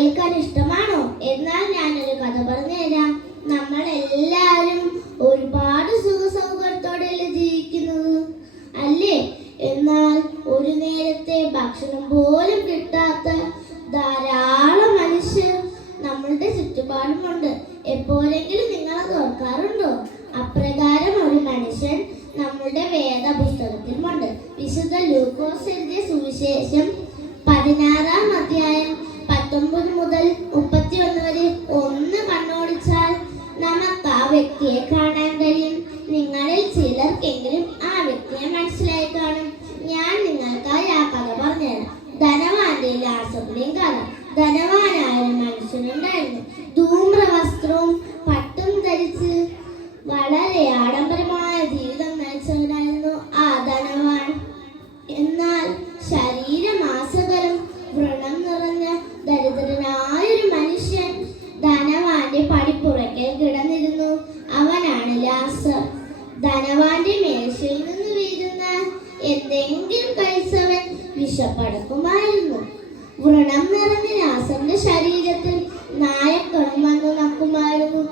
കേൾക്കാൻ ഇഷ്ടമാണോ? എന്നാൽ ഞാനൊരു കഥ പറഞ്ഞുതരാം. നമ്മൾ എല്ലാവരും ഒരുപാട് സുഖസൗകര്യത്തോടെയല്ലേ ജീവിക്കുന്നത്, അല്ലേ? എന്നാൽ ഒരു നേരത്തെ ഭക്ഷണം പോലും കിട്ടാത്ത ധാരാളം മനുഷ്യർ നമ്മളുടെ ചുറ്റുപാടുമുണ്ട്. എപ്പോഴെങ്കിലും നിങ്ങൾ അത് ഓർക്കാറുണ്ടോ? അപ്രകാരം ഒരു മനുഷ്യൻ നമ്മളുടെ വേദപുസ്തകത്തിലുമുണ്ട്. വിശുദ്ധ ലൂക്കോസ് എഴുതിയ സുവിശേഷം 16-ാം അധ്യായം 19 മുതൽ 31 വരെ ഒന്ന് കണ്ണോടിച്ചാൽ നമുക്ക് ആ വ്യക്തിയെ കാണാൻ കഴിയും. നിങ്ങളിൽ ചിലർക്കെങ്കിലും ആ വ്യക്തിയെ മനസ്സിലായി കാണും. ഞാൻ നിങ്ങൾക്കായി ആ കഥ പറഞ്ഞുതരാം. ധനവാന്റെ ലാസറിന്റെയും കഥ. ധനവാനായ ഒരു മനുഷ്യനുണ്ടായിരുന്നു. ധൂമ്രവസ്ത്രവും പട്ടും ധരിച്ച് വളരെ ആഡംബരമായ ജീവിതം നയിച്ചവനായിരുന്നു ആ ധനവാൻ. എന്നാൽ ശരീരമാസകലം വ്രണം നിറഞ്ഞ ദരിദ്രനായൊരു മനുഷ്യൻ ധനവാന്റെ പടിപ്പുറയ്ക്ക് കിടന്നിരുന്നു. അവനാണ് ലാസർ. ധനവാന്റെ മേശയിൽ നിന്ന് വീഴുന്ന എന്തെങ്കിലും കഴിച്ചവൻ വിശപ്പടക്കുമായിരുന്നു. വ്രണം നിറഞ്ഞ ലാസറിന്റെ ശരീരത്തിൽ നായക്കളും വന്നു നക്കുമായിരുന്നു.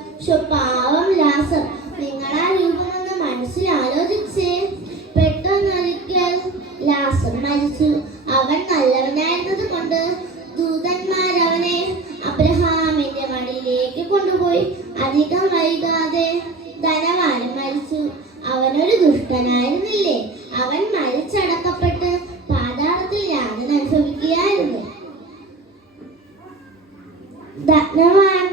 പാവം ലാസർ, നിങ്ങൾ ആ രൂപമൊന്ന് മനസ്സിൽ ആലോചിച്ചേ. പെട്ടെന്നൊരിക്കൽ ലാസർ മരിച്ചു. അവൻ നല്ലവനായിരുന്നത് കൊണ്ട് ദൂതന്മാർ അവനെ അബ്രഹാമിന്റെ മടിയിലേക്ക് കൊണ്ടുപോയി. അധികം വൈകാതെ ധനവാനും മരിച്ചു. അവനൊരു ദുഷ്ടനായിരുന്നില്ലേ? അവൻ മരിച്ചടക്കപ്പെട്ട് പാതാളത്തിൽ യാതന അനുഭവിക്കുകയായിരുന്നു. ധനവാൻ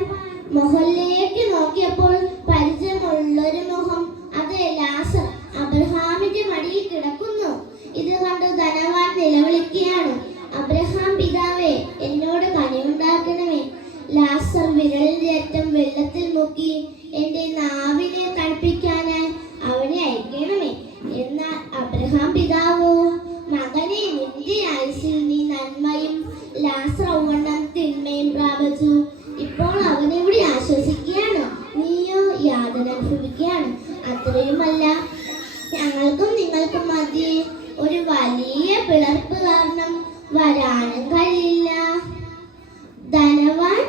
മുകളിലേക്ക് നോക്കിയപ്പോൾ പരിചയമുള്ളൊരു മുഖം. അതെ, ലാസർ അബ്രഹാമിന്റെ മടിയിൽ കിടക്കുന്നു. ഇത് കണ്ട് ധനവാൻ നിലവിളിക്കുകയാണ്, അബ്രഹാം പിതാവേ, എന്നോട് കനിവുണ്ടാക്കണമേ. ലാസർ വിരലിന്റെ അറ്റം വെള്ളത്തിൽ മുക്കി എന്റെ നാവിനെ തണുപ്പിക്കാനായി അവനെ അയക്കണമേ. എന്നാൽ അബ്രഹാം പിതാവോ, മകനെ, നിന്റെ ആയുസ്സിൽ നീ നന്മയും ലാസർ ഔവണ്ണം തിന്മയും പ്രാപിച്ചു. ഇപ്പോൾ അവനെവിടെ ആശ്വസിക്കുകയാണ്, നീയോ യാതന അനുഭവിക്കുകയാണ്. അത്രയുമല്ല, ഞങ്ങൾക്കും നിങ്ങൾക്കും മധ്യേ ഒരു വലിയ പിളർപ്പ് കാരണം വരാനും കഴിയില്ല. ധനവാൻ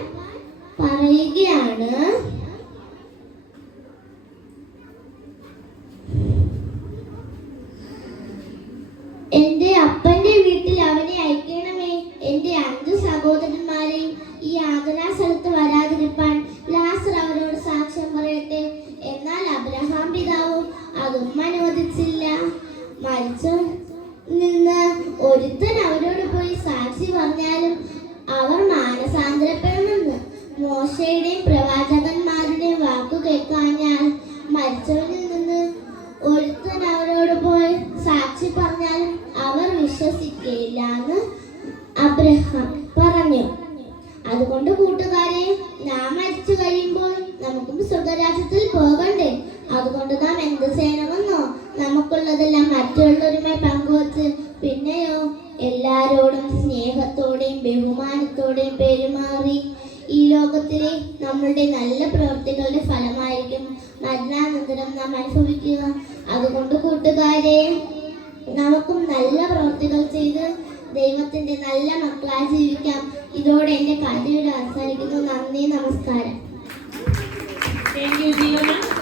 പറയുകയാണ്, എന്റെ അപ്പന്റെ വീട്ടിൽ അവനെ അയക്കണമേ. എന്റെ 5 സഹോദരന്മാരെയും ഈ യാതനാ സ്ഥലത്ത് വരാതിരിപ്പാൻ ലാസർ അവരോട് സാക്ഷ്യം പറയട്ടെ. എന്നാൽ അബ്രഹാം പിതാവും അതും അനുവദിച്ചില്ല. മരിച്ചു നിന്ന് ഒരുത്തൻ അവരോട് പോയി സാക്ഷി പറഞ്ഞാലും അവർ മാനസാന്തരപ്പെടുമെന്ന് മോശയുടെയും പ്രവാചകന്മാരുടെയും വാക്കു കേൾക്കാഞ്ഞാൽ മരിച്ചവനിൽ നിന്ന് ഒരുത്തൻ അവരോട് പോയി സാക്ഷി പറഞ്ഞാലും അവർ വിശ്വസിക്കുകയില്ല എന്ന് അബ്രഹാം പറഞ്ഞു. അതുകൊണ്ട് കൂട്ടുകാരെ, നാം മരിച്ചു കഴിയുമ്പോൾ നമുക്കും സ്വർഗരാജ്യത്തിൽ പോകണ്ടേ? അതുകൊണ്ട് നാം എന്ത് ചെയ്യണമെന്നോ? നമുക്കുള്ളതെല്ലാം മറ്റുള്ളവരുമായി പങ്കുവച്ച്, പിന്നെയോ എല്ലാരോടും സ്നേഹത്തോടെയും ബഹുമാനത്തോടെയും പെരുമാറി ഈ ലോകത്തിലെ നമ്മളുടെ നല്ല പ്രവൃത്തികളുടെ ഫലമായിരിക്കും മരണാനന്തരം നാം അനുഭവിക്കുക. അതുകൊണ്ട് കൂട്ടുകാരെ, നമുക്കും നല്ല പ്രവൃത്തികൾ ചെയ്ത് ദൈവത്തിന്റെ നല്ല മക്കളായി ജീവിക്കാം. ഇതോടെ എന്റെ കഥയുടെ അവസാനിക്കുന്നു. നന്ദി, നമസ്കാരം. Thank you, Jeeva.